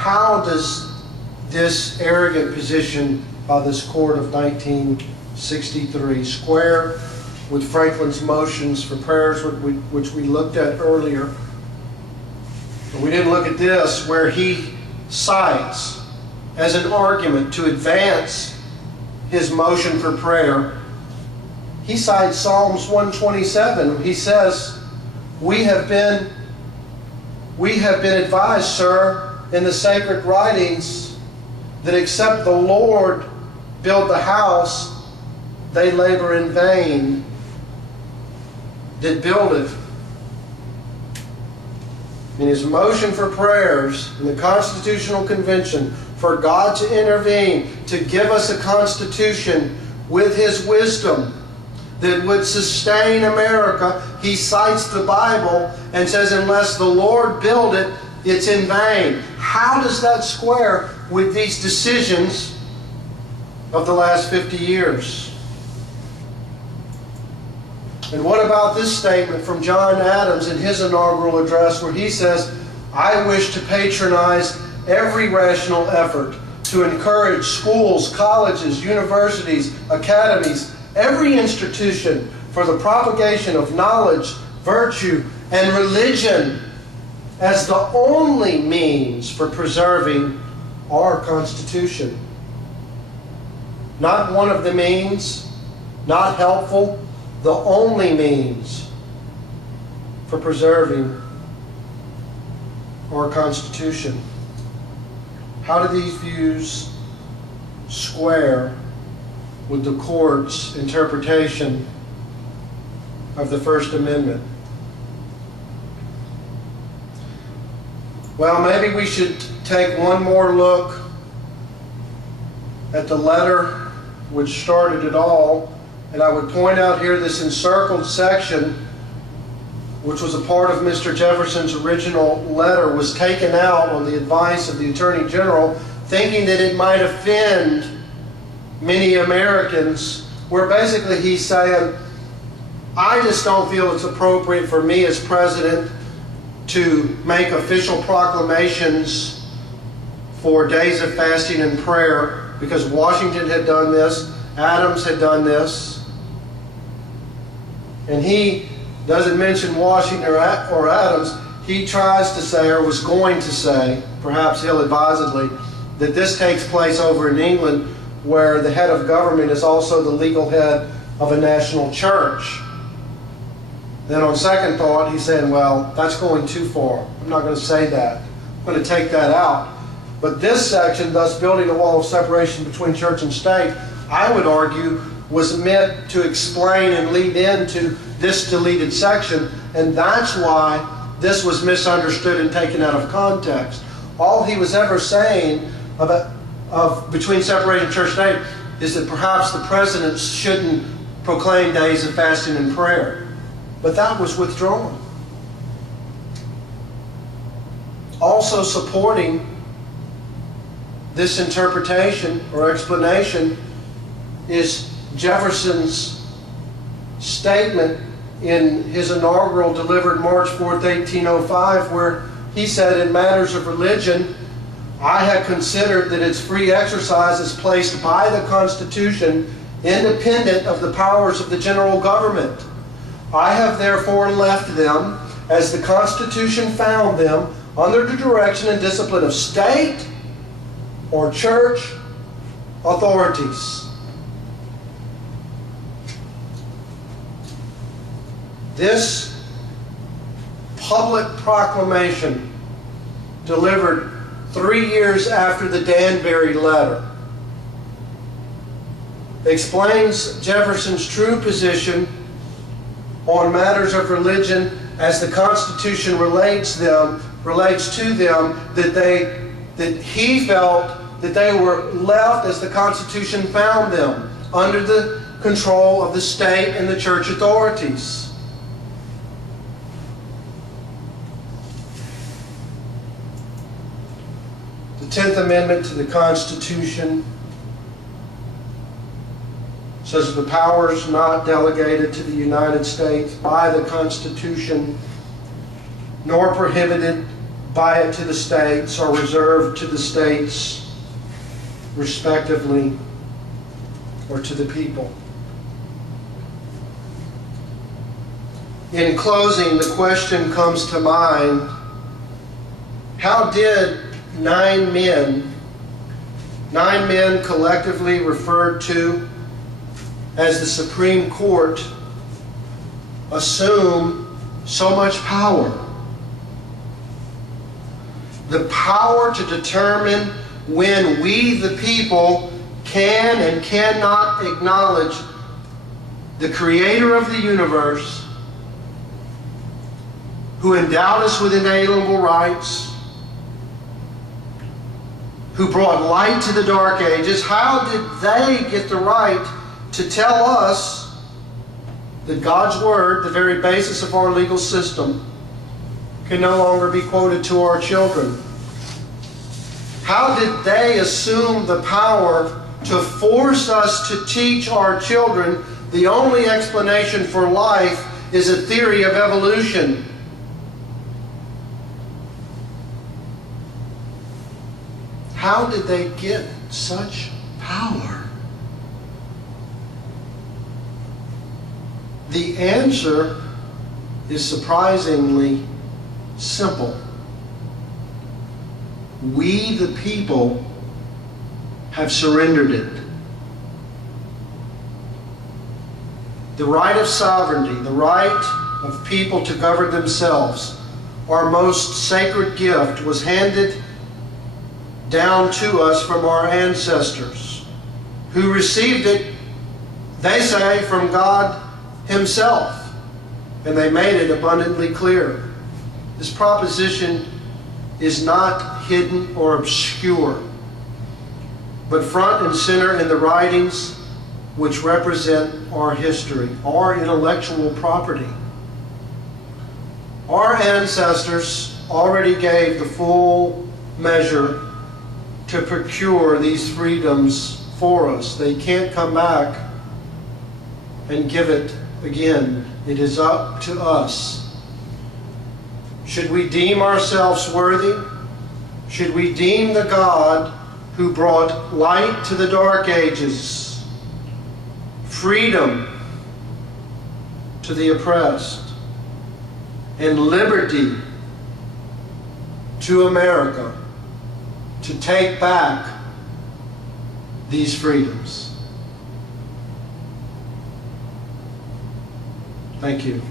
how does this arrogant position by this court of 1963 square with Franklin's motions for prayers, which we looked at earlier? But we didn't look at this, where he cites as an argument to advance his motion for prayer. He cites Psalms 127. He says, we have been advised, sir, in the sacred writings that except the Lord build the house, they labor in vain that build it. In his motion for prayers in the Constitutional Convention for God to intervene, to give us a constitution with his wisdom that would sustain America, he cites the Bible and says, unless the Lord build it, it's in vain. How does that square with these decisions of the last 50 years? And what about this statement from John Adams in his inaugural address, where he says, I wish to patronize every rational effort to encourage schools, colleges, universities, academies, every institution for the propagation of knowledge, virtue, and religion as the only means for preserving our Constitution. Not one of the means, not helpful, the only means for preserving our Constitution. How do these views square with the court's interpretation of the First Amendment? Well, maybe we should take one more look at the letter which started it all. And I would point out here this encircled section, which was a part of Mr. Jefferson's original letter, was taken out on the advice of the Attorney General, thinking that it might offend many Americans, where basically he's saying, I just don't feel it's appropriate for me as president to make official proclamations for days of fasting and prayer, because Washington had done this, Adams had done this. And he doesn't mention Washington or Adams. He tries to say, or was going to say, perhaps ill-advisedly, that this takes place over in England, where the head of government is also the legal head of a national church. Then on second thought, he's saying, well, that's going too far. I'm not going to say that. I'm going to take that out. But this section, thus building a wall of separation between church and state, I would argue was meant to explain and lead into this deleted section, and that's why this was misunderstood and taken out of context. All he was ever saying between separation church and state is that perhaps the president shouldn't proclaim days of fasting and prayer. But that was withdrawn. Also supporting this interpretation or explanation is Jefferson's statement in his inaugural delivered March 4th, 1805, where he said, in matters of religion, I have considered that its free exercise is placed by the Constitution independent of the powers of the general government. I have therefore left them, as the Constitution found them, under the direction and discipline of state or church authorities. This public proclamation, delivered 3 years after the Danbury letter, explains Jefferson's true position on matters of religion as the Constitution relates to them, that he felt that they were left as the Constitution found them, under the control of the state and the church authorities. The 10th Amendment to the Constitution says the powers not delegated to the United States by the Constitution, nor prohibited by it to the states or reserved to the states respectively, or to the people. In closing, the question comes to mind, how did nine men collectively referred to as the Supreme Court, assume so much power? The power to determine when we, the people, can and cannot acknowledge the Creator of the universe, who endowed us with inalienable rights, who brought light to the dark ages. How did they get the right to tell us that God's Word, the very basis of our legal system, can no longer be quoted to our children? How did they assume the power to force us to teach our children the only explanation for life is a theory of evolution? How did they get such power? The answer is surprisingly simple. We, the people, have surrendered it. The right of sovereignty, the right of people to govern themselves, our most sacred gift, was handed down to us from our ancestors, who received it, they say, from God Himself, and they made it abundantly clear. This proposition is not hidden or obscure, but front and center in the writings which represent our history, our intellectual property. Our ancestors already gave the full measure to procure these freedoms for us. They can't come back and give it again. It is up to us. Should we deem ourselves worthy? Should we deem the God who brought light to the dark ages, freedom to the oppressed, and liberty to America, to take back these freedoms? Thank you.